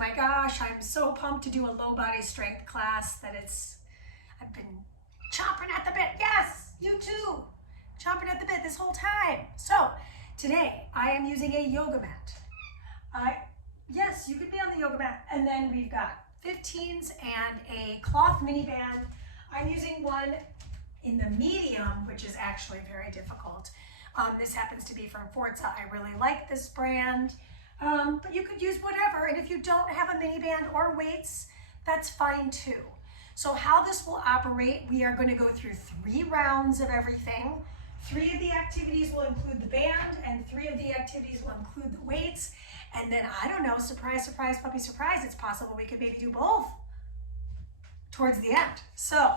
my gosh, I'm so pumped to do a low body strength class that I've been chomping at the bit. Yes, you too. Chomping at the bit this whole time. So today I am using a yoga mat. Yes, you could be on the yoga mat. And then we've got 15s and a cloth mini band. I'm using one in the medium, which is actually very difficult. This happens to be from Forza. I really like this brand, but you could use whatever. And if you don't have a mini band or weights, that's fine too. So how this will operate, we are going to go through 3 rounds of everything. 3 of the activities will include the band, and 3 of the activities will include the weights. And then, I don't know, surprise, surprise, puppy surprise, it's possible we could maybe do both towards the end. So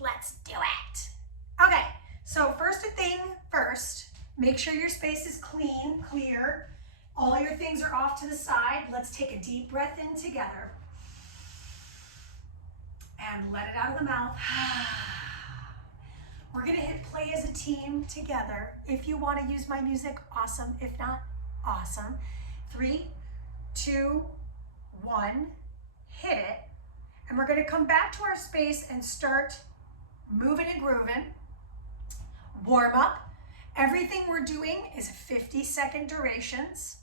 let's do it. Okay, so first thing first, make sure your space is clean, clear. All your things are off to the side. Let's take a deep breath in together. And let it out of the mouth. We're gonna hit play as a team together. If you wanna use my music, awesome. If not, awesome. 3, 2, 1, hit it. And we're gonna come back to our space and start moving and grooving. Warm up. Everything we're doing is 50-second durations.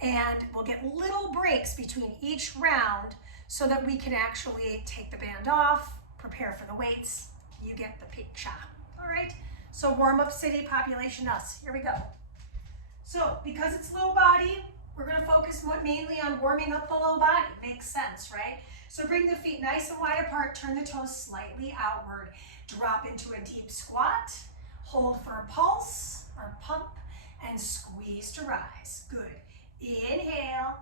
And we'll get little breaks between each round so that we can actually take the band off, prepare for the weights. You get the picture. All right, so warm up city, population us. Here we go. So because it's low body, we're gonna focus mainly on warming up the low body. Makes sense, right? So bring the feet nice and wide apart, turn the toes slightly outward. Drop into a deep squat, hold for a pulse or pump, and squeeze to rise. Good. Inhale,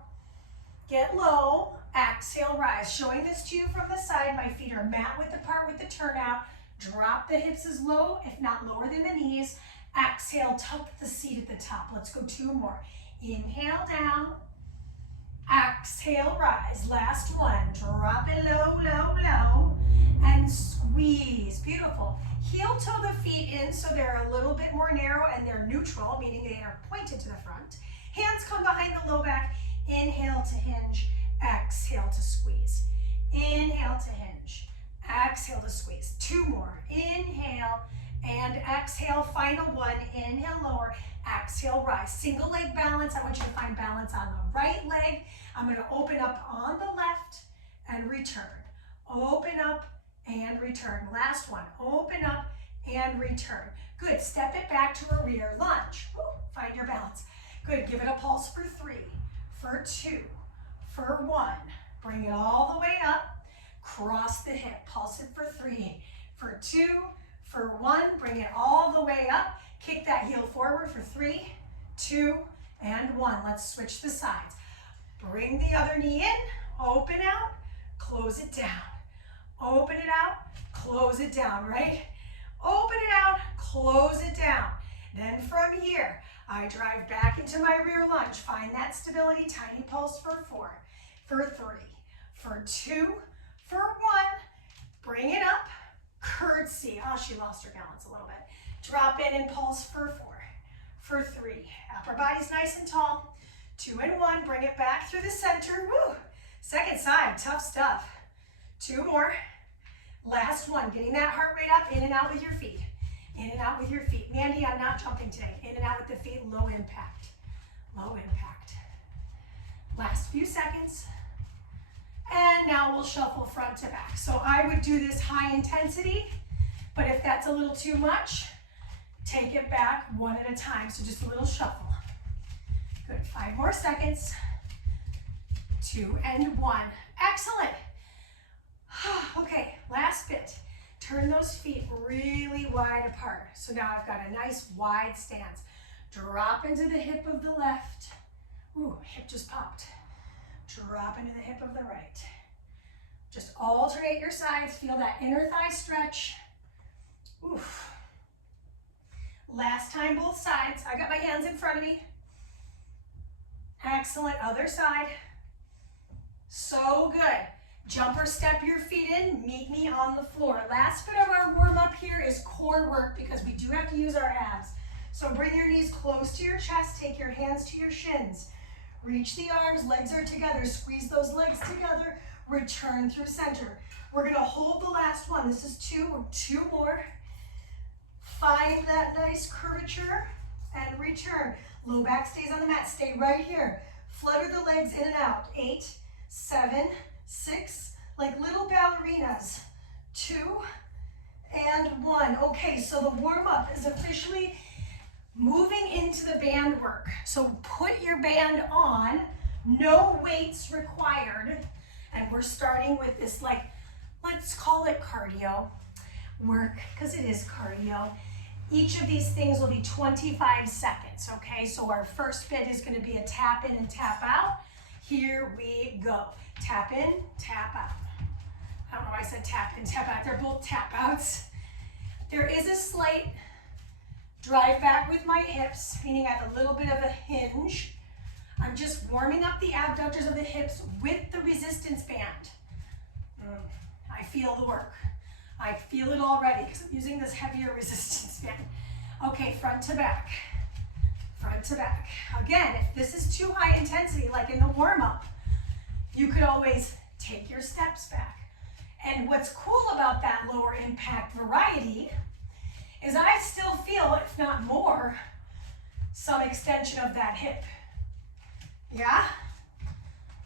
get low, exhale, rise. Showing this to you from the side, my feet are mat width apart with the turnout. Drop the hips as low, if not lower than the knees. Exhale, tuck the seat at the top. Let's go 2 more. Inhale down, exhale, rise. Last one, drop it low, low, low, and squeeze. Beautiful. Heel toe the feet in so they're a little bit more narrow and they're neutral, meaning they are pointed to the front. Hands come behind the low back. Inhale to hinge, exhale to squeeze. Inhale to hinge, exhale to squeeze. 2 more. Inhale and exhale. Final one. Inhale, lower. Exhale, rise. Single leg balance. I want you to find balance on the right leg. I'm going to open up on the left and return. Open up and return. Last one. Open up and return. Good. Step it back to a rear lunge. Woo. Find your balance. Good. Give it a pulse for 3, for 2, for 1. Bring it all the way up. Cross the hip. Pulse it for 3, for 2, for 1. Bring it all the way up. Kick that heel forward for 3, 2, and 1. Let's switch the sides. Bring the other knee in. Open out. Close it down. Open it out. Close it down, right? Open it out. Close it down. Then from here, I drive back into my rear lunge. Find that stability. Tiny pulse for 4, for 3, for 2, for 1. Bring it up. Curtsy. Oh, she lost her balance a little bit. Drop in and pulse for 4, for 3. Upper body's nice and tall. 2 and 1. Bring it back through the center. Woo. Second side. Tough stuff. 2 more. Last one. Getting that heart rate up. In and out with your feet. In and out with your feet. Mandee, I'm not jumping today. In and out with the feet. Low impact. Low impact. Last few seconds. And now we'll shuffle front to back. So I would do this high intensity, but if that's a little too much, take it back one at a time. So just a little shuffle. Good. 5 more seconds. 2 and 1. Excellent. Okay, last bit. Turn those feet really wide apart. So now I've got a nice wide stance. Drop into the hip of the left. Ooh, hip just popped. Drop into the hip of the right. Just alternate your sides. Feel that inner thigh stretch. Oof. Last time, both sides. I got my hands in front of me. Excellent. Other side. So good. Jump or step your feet in. Meet me on the floor. Last bit of our warm up here is core work because we do have to use our abs. So bring your knees close to your chest. Take your hands to your shins. Reach the arms, legs are together. Squeeze those legs together. Return through center. We're gonna hold the last one. This is two more. Find that nice curvature and return. Low back stays on the mat. Stay right here. Flutter the legs in and out. 8, 7, 6, like little ballerinas. 2 and 1. Okay, so the warm-up is officially moving into the band work. So put your band on, no weights required. And we're starting with this, like, let's call it cardio work, because it is cardio. Each of these things will be 25 seconds, okay? So our first bit is gonna be a tap in and tap out. Here we go. Tap in, tap out. I don't know why I said tap in, tap out. They're both tap outs. There is a slight drive back with my hips, meaning I have a little bit of a hinge. I'm just warming up the abductors of the hips with the resistance band. I feel the work. I feel it already because I'm using this heavier resistance band. Okay, front to back. Front to back. Again, if this is too high intensity, like in the warm-up, you could always take your steps back. And what's cool about that lower impact variety is I still feel, if not more, some extension of that hip. Yeah?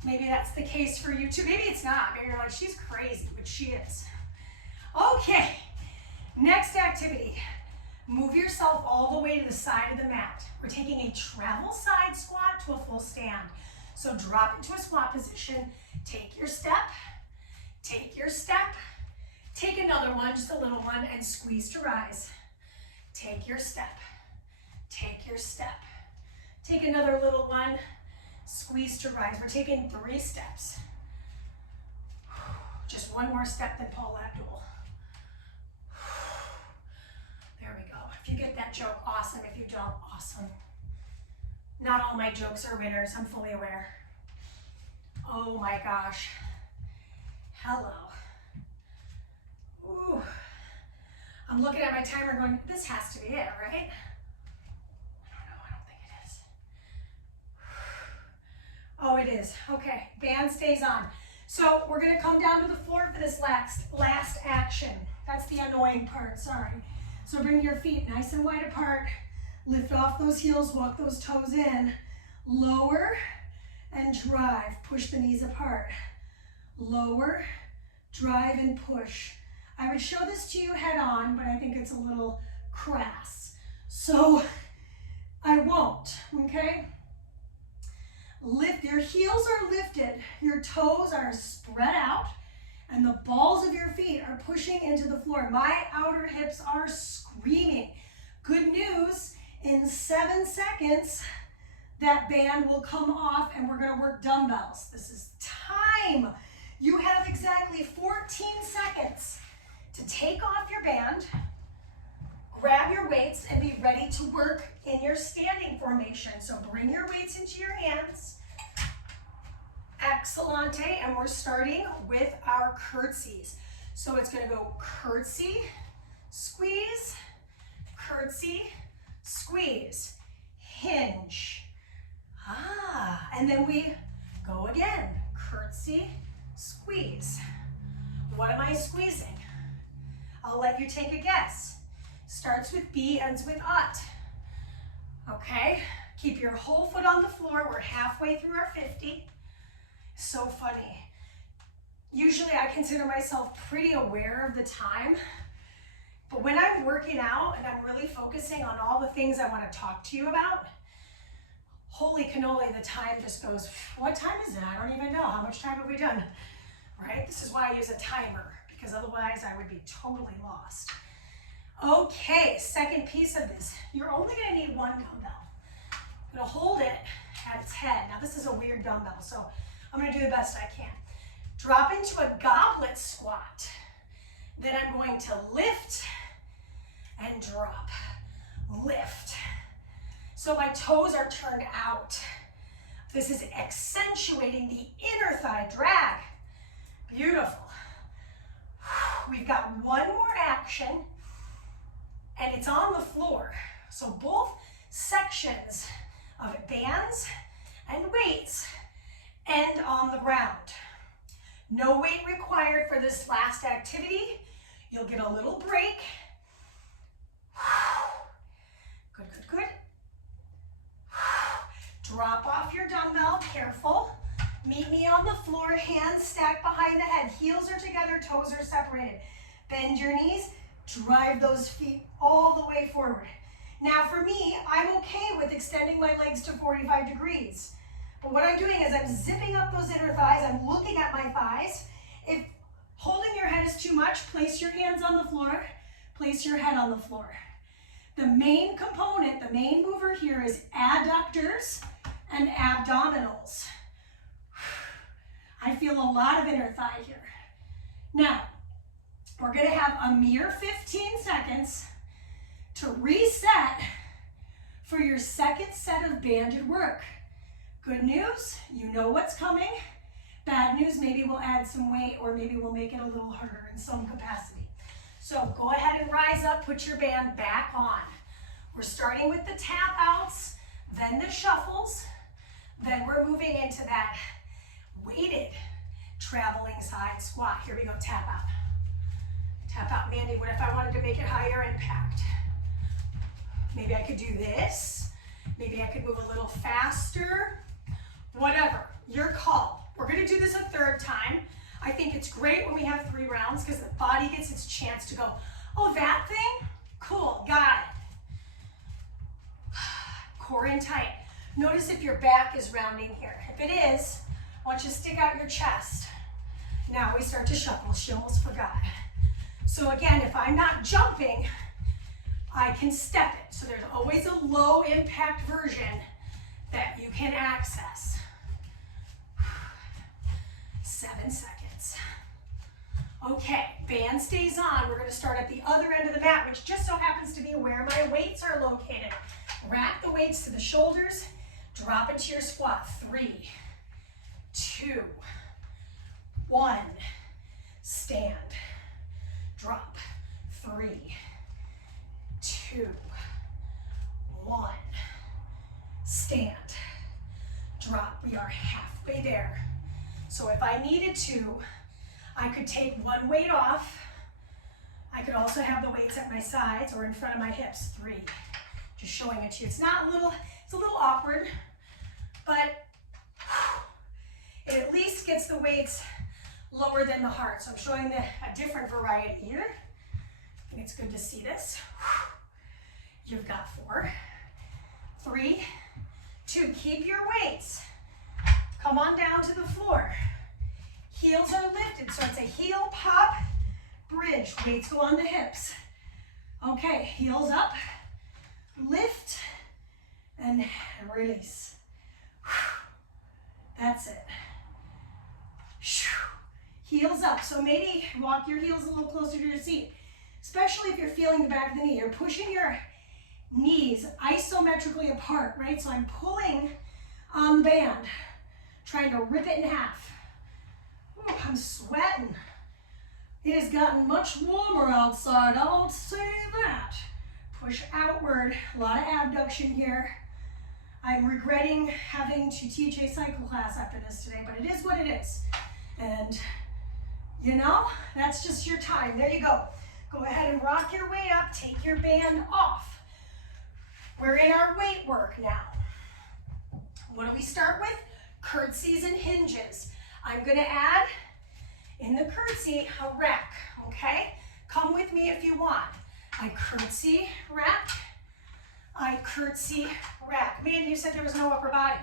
Maybe that's the case for you too. Maybe it's not. Maybe you're like, she's crazy, which she is. Okay, next activity. Move yourself all the way to the side of the mat. We're taking a travel side squat to a full stand. So drop into a squat position, take your step, take your step, take another one, just a little one, and squeeze to rise. Take your step, take your step. Take another little one, squeeze to rise. We're taking 3 steps. Just one more step, then Paul Abdul. There we go. If you get that joke, awesome. If you don't, awesome. Not all my jokes are winners, I'm fully aware. Oh my gosh. Hello. Ooh. I'm looking at my timer going, this has to be it, right? I don't think it is. Oh, it is. Okay, band stays on. So we're gonna come down to the floor for this last action. That's the annoying part, sorry. So bring your feet nice and wide apart. Lift off those heels, walk those toes in. Lower and drive, push the knees apart. Lower, drive and push. I would show this to you head on, but I think it's a little crass. So I won't, okay? Lift, your heels are lifted, your toes are spread out, and the balls of your feet are pushing into the floor. My outer hips are screaming. Good news, in 7 seconds, that band will come off and we're gonna work dumbbells. This is time. You have exactly 14 seconds to take off your band, grab your weights, and be ready to work in your standing formation. So bring your weights into your hands. Excellente, and we're starting with our curtsies. So it's gonna go curtsy, squeeze, curtsy, squeeze, hinge. And then we go again, curtsy, squeeze. What am I squeezing? I'll let you take a guess. Starts with B, ends with ut. Okay, keep your whole foot on the floor. We're halfway through our 50. So funny. Usually I consider myself pretty aware of the time, but when I'm working out and I'm really focusing on all the things I want to talk to you about, holy cannoli, the time just goes, what time is it? I don't even know. How much time have we done? Right? This is why I use a timer, because otherwise I would be totally lost. Okay, second piece of this. You're only gonna need 1 dumbbell. I'm gonna hold it at its head. Now this is a weird dumbbell, so I'm gonna do the best I can. Drop into a goblet squat. Then I'm going to lift and drop, lift. So my toes are turned out. This is accentuating the inner thigh drag. Beautiful. We've got one more action, and it's on the floor. So both sections of bands and weights end on the ground. No weight required for this last activity. You'll get a little break. Good, good, good. Drop off your dumbbell, careful. Meet me on the floor, hands stacked behind the head. Heels are together, toes are separated. Bend your knees, drive those feet all the way forward. Now for me, I'm okay with extending my legs to 45 degrees. But what I'm doing is I'm zipping up those inner thighs, I'm looking at my thighs. If holding your head is too much, place your hands on the floor, place your head on the floor. The main component, the main mover here is adductors and abdominals. I feel a lot of inner thigh here. Now, we're gonna have a mere 15 seconds to reset for your second set of banded work. Good news, you know what's coming. Bad news, maybe we'll add some weight or maybe we'll make it a little harder in some capacity. So go ahead and rise up, put your band back on. We're starting with the tap outs, then the shuffles, then we're moving into that weighted traveling side squat. Here we go, tap out. Tap out, Mandee. What if I wanted to make it higher impact? Maybe I could do this. Maybe I could move a little faster. Whatever, your call. We're gonna do this a third time. I think it's great when we have 3 rounds because the body gets its chance to go, oh, that thing? Cool, got it. Core in tight. Notice if your back is rounding here. If it is, I want you to stick out your chest. Now we start to shuffle. She almost forgot. So again, if I'm not jumping, I can step it. So there's always a low impact version that you can access. 7 seconds. Okay, band stays on. We're gonna start at the other end of the mat, which just so happens to be where my weights are located. Rack the weights to the shoulders, drop into your squat. 3, 2, 1, stand, drop. 3, 2, 1, stand, drop. We are halfway there. So if I needed to, I could take one weight off. I could also have the weights at my sides or in front of my hips. 3, just showing it to you. It's not a little, it's a little awkward, but it at least gets the weights lower than the heart. So I'm showing a different variety here. I think it's good to see this. You've got 4, 3, 2, keep your weights. Come on down to the floor. Heels are lifted, so it's a heel pop bridge. Weights go on the hips. Okay, heels up, lift, and release. That's it. Heels up, so maybe walk your heels a little closer to your seat, especially if you're feeling the back of the knee. You're pushing your knees isometrically apart, right? So I'm pulling on the band, trying to rip it in half. Ooh, I'm sweating. It has gotten much warmer outside, I'll say that. Push outward, a lot of abduction here. I'm regretting having to teach a cycle class after this today, but it is what it is. And you know, that's just your time. There you go. Go ahead and rock your way up, take your band off. We're in our weight work now. What do we start with? Curtsies and hinges. I'm gonna add in the curtsy a rack, okay? Come with me if you want. I curtsy, rack, I curtsy, rack. Man, you said there was no upper body,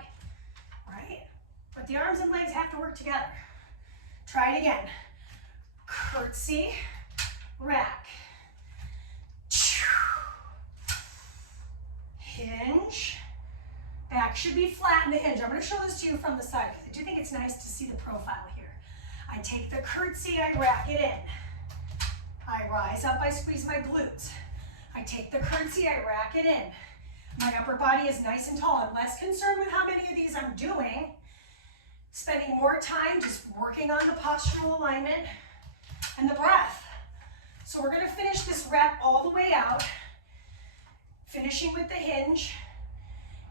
right? But the arms and legs have to work together. Try it again. Curtsy, rack. Hinge. Back should be flat in the hinge. I'm going to show this to you from the side because I do think it's nice to see the profile here. I take the curtsy, I rack it in. I rise up, I squeeze my glutes. I take the curtsy, I rack it in. My upper body is nice and tall. I'm less concerned with how many of these I'm doing. Spending more time just working on the postural alignment and the breath. So we're going to finish this rep all the way out, finishing with the hinge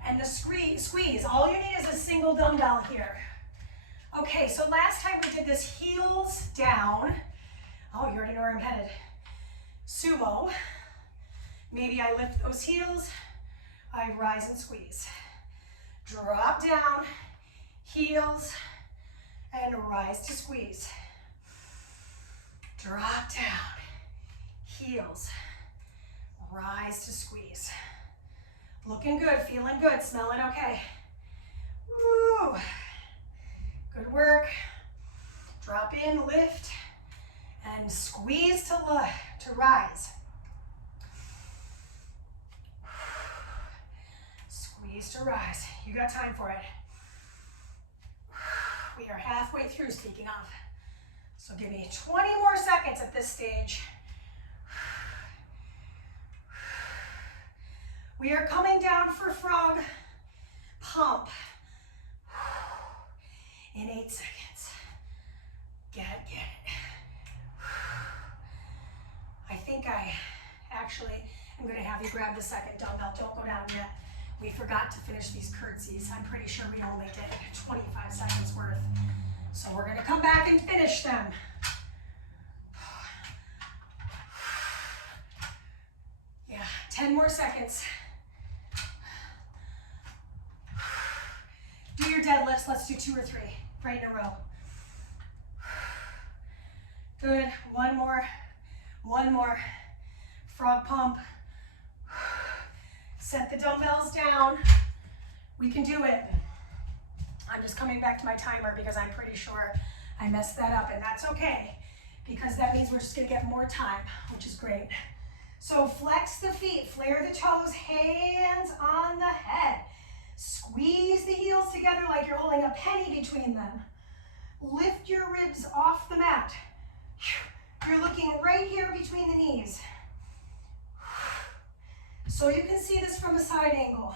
and the squeeze. All you need is a single dumbbell here. Okay, so last time we did this heels down. Oh, you already know where I'm headed. Sumo. Maybe I lift those heels, I rise and squeeze. Drop down, heels, and rise to squeeze. Drop down, heels, rise to squeeze. Looking good, feeling good, smelling okay. Woo! Good work. Drop in, lift, and squeeze to rise. Squeeze to rise. You got time for it. We are halfway through, speaking of. So give me 20 more seconds at this stage. We are coming down for frog pump in 8 seconds. Get it. I think I actually am going to have you grab the second dumbbell. Don't go down yet. We forgot to finish these curtsies. I'm pretty sure we only did 25 seconds worth. So we're going to come back and finish them. Yeah, 10 more seconds. Do your deadlifts. Let's do 2 or 3 right in a row. Good. One more. Frog pump. Set the dumbbells down. We can do it. I'm just coming back to my timer because I'm pretty sure I messed that up, and that's okay because that means we're just gonna get more time, which is great. So flex the feet, flare the toes, hands on the head. Squeeze the heels together like you're holding a penny between them. Lift your ribs off the mat. You're looking right here between the knees. So you can see this from a side angle.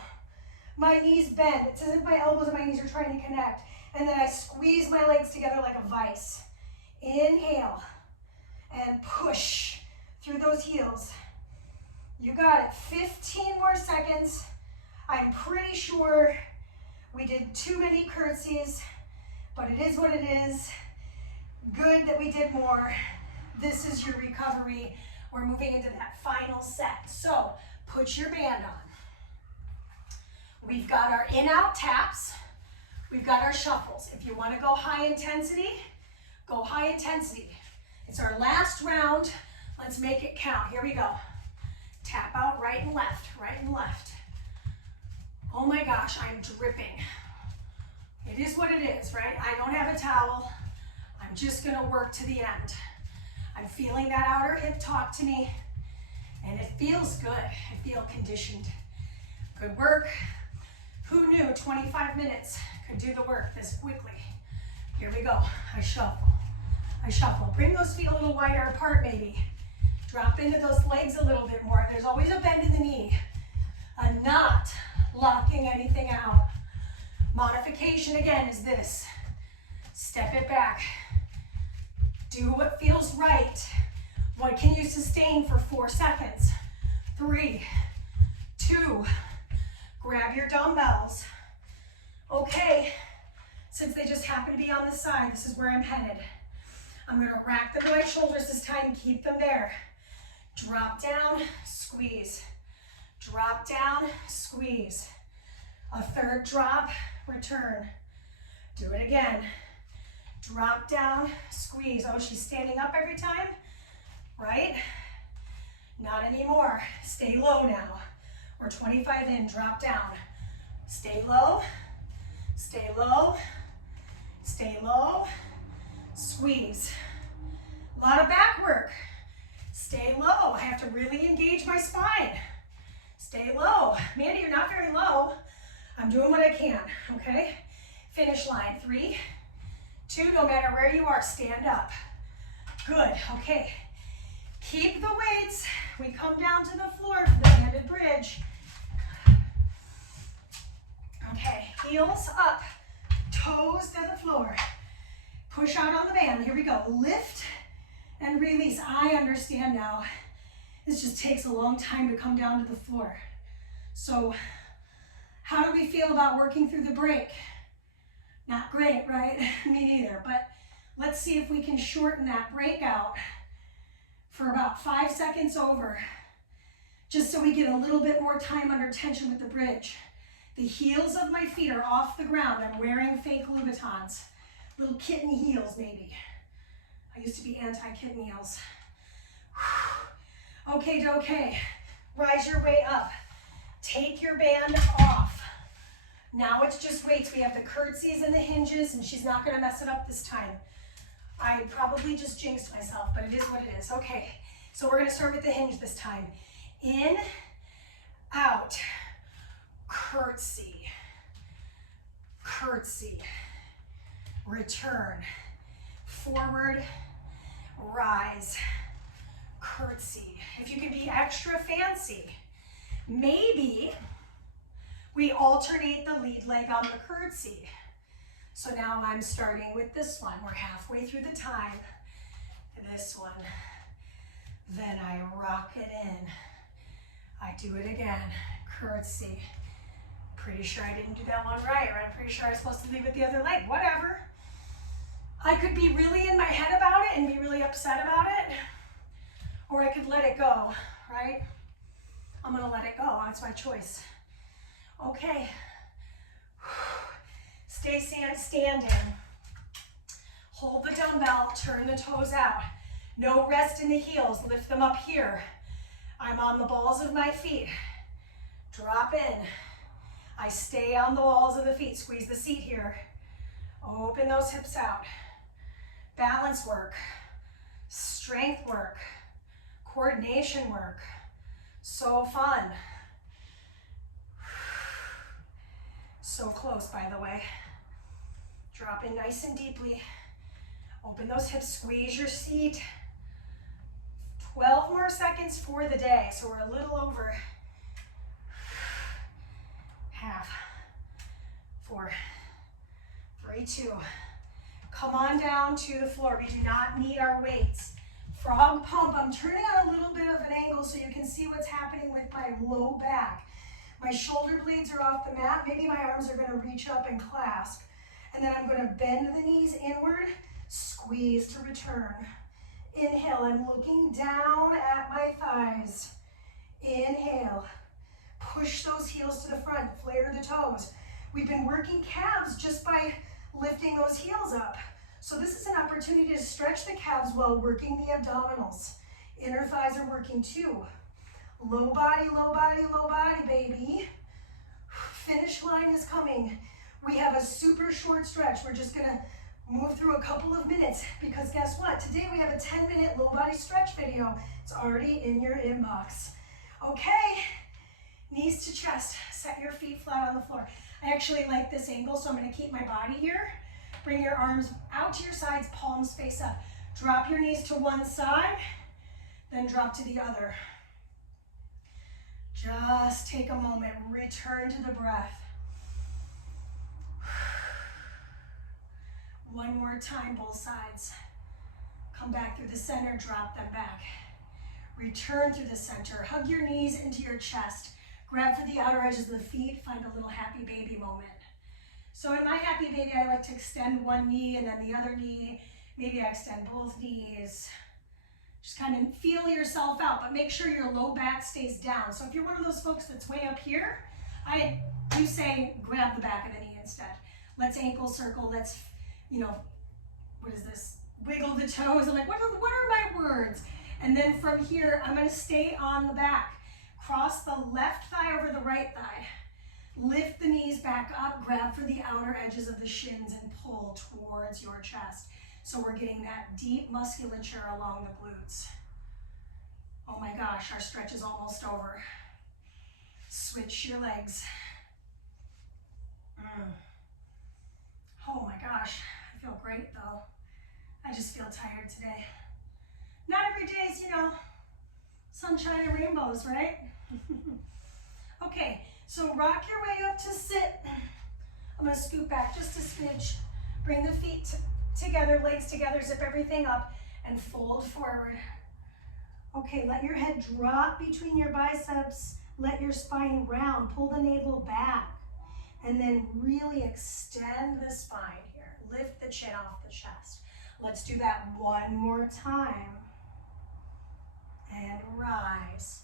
My knees bend. It's as if my elbows and my knees are trying to connect. And then I squeeze my legs together like a vice. Inhale and push through those heels. You got it. 15 more seconds. I'm pretty sure we did too many curtsies, but it is what it is. Good that we did more. This is your recovery. We're moving into that final set. So put your band on. We've got our in-out taps. We've got our shuffles. If you want to go high intensity, go high intensity. It's our last round. Let's make it count. Here we go. Tap out right and left, right and left. Oh my gosh, I'm dripping. It is what it is, right? I don't have a towel. I'm just gonna work to the end. I'm feeling that outer hip talk to me, and it feels good. I feel conditioned. Good work. Who knew 25 minutes could do the work this quickly? Here we go. I shuffle. I shuffle. Bring those feet a little wider apart maybe. Drop into those legs a little bit more. There's always a bend in the knee. I'm not locking anything out. Modification again is this. Step it back. Do what feels right. What can you sustain for 4 seconds? 3, 2, grab your dumbbells. Okay, since they just happen to be on the side, this is where I'm headed. I'm gonna rack them to my shoulders this time, keep them there. Drop down, squeeze. Drop down, squeeze. A third drop, return. Do it again. Drop down, squeeze. Oh, she's standing up every time, right? Not anymore. Stay low now. We're 25 in, drop down. Stay low, stay low, stay low, squeeze. A lot of back work. Stay low. I have to really engage my spine. Stay low. Mandee, you're not very low. I'm doing what I can, okay? Finish line. 3, 2, no matter where you are, stand up. Good, okay. Keep the weights. We come down to the floor for the banded bridge. Okay, heels up, toes to the floor. Push out on the band. Here we go. Lift and release. I understand now. This just takes a long time to come down to the floor. So how do we feel about working through the break? Not great, right? Me neither, but let's see if we can shorten that breakout for about 5 seconds over, just so we get a little bit more time under tension with the bridge. The heels of my feet are off the ground. I'm wearing fake Louboutins, little kitten heels maybe. I used to be anti-kitten heels. Okay, rise your way up. Take your band off. Now it's just weights. We have the curtsies and the hinges, and she's not gonna mess it up this time. I probably just jinxed myself, but it is what it is. Okay, so we're gonna start with the hinge this time. In, out, curtsy, curtsy, return, forward, rise, curtsy. If you can be extra fancy, maybe we alternate the lead leg on the curtsy. So now I'm starting with this one. We're halfway through the time. This one. Then I rock it in. I do it again. Curtsy. Pretty sure I didn't do that one right, or I'm pretty sure I was supposed to leave with the other leg. Whatever. I could be really in my head about it and be really upset about it, or I could let it go, right? I'm gonna let it go. That's my choice. Okay. Stay standing. Hold the dumbbell, turn the toes out. No rest in the heels, lift them up here. I'm on the balls of my feet. Drop in. I stay on the balls of the feet, squeeze the seat here. Open those hips out. Balance work, strength work, coordination work. So fun. So close, by the way. Drop in nice and deeply. Open those hips, squeeze your seat. 12 more seconds for the day, so we're a little over half. 4, 3, 2. Come on down to the floor. We do not need our weights. Frog pump. I'm turning on a little bit of an angle so you can see what's happening with my low back. My shoulder blades are off the mat. Maybe my arms are going to reach up and clasp. And then I'm going to bend the knees inward, squeeze to return. Inhale, I'm looking down at my thighs. Inhale, push those heels to the front, flare the toes. We've been working calves just by lifting those heels up. So this is an opportunity to stretch the calves while working the abdominals. Inner thighs are working too. Low body, low body, low body, baby. Finish line is coming. We have a super short stretch. We're just gonna move through a couple of minutes because guess what? Today we have a 10-minute low body stretch video. It's already in your inbox. Okay, knees to chest. Set your feet flat on the floor. I actually like this angle, so I'm gonna keep my body here. Bring your arms out to your sides, palms face up. Drop your knees to one side, then drop to the other. Just take a moment, return to the breath. One more time, both sides. Come back through the center, drop them back. Return through the center, hug your knees into your chest. Grab for the outer edges of the feet, find a little happy baby moment. So in my happy baby, I like to extend one knee and then the other knee. Maybe I extend both knees. Just kind of feel yourself out, but make sure your low back stays down. So if you're one of those folks that's way up here, I do say grab the back of the knee instead. Let's ankle circle, let's, what is this? Wiggle the toes. I'm like, what are my words? And then from here, I'm gonna stay on the back. Cross the left thigh over the right thigh. Lift the knees back up, grab for the outer edges of the shins and pull towards your chest. So we're getting that deep musculature along the glutes. Oh my gosh, our stretch is almost over. Switch your legs. Oh my gosh, I feel great though. I just feel tired today. Not every day is, sunshine and rainbows, right? Okay, so rock your way up to sit. I'm gonna scoot back just a smidge. Bring the feet together, legs together, zip everything up and fold forward. Okay, let your head drop between your biceps. Let your spine round, pull the navel back. And then really extend the spine here. Lift the chin off the chest. Let's do that one more time. And rise.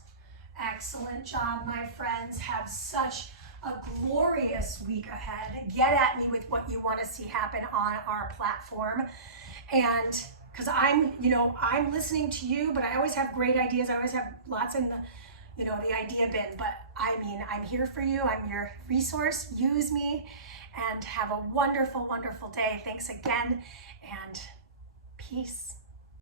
Excellent job, my friends. Have such a glorious week ahead. Get at me with what you want to see happen on our platform. And because I'm listening to you, but I always have great ideas. I always have lots in the idea bin. But I mean, I'm here for you. I'm your resource. Use me and have a wonderful, wonderful day. Thanks again and peace.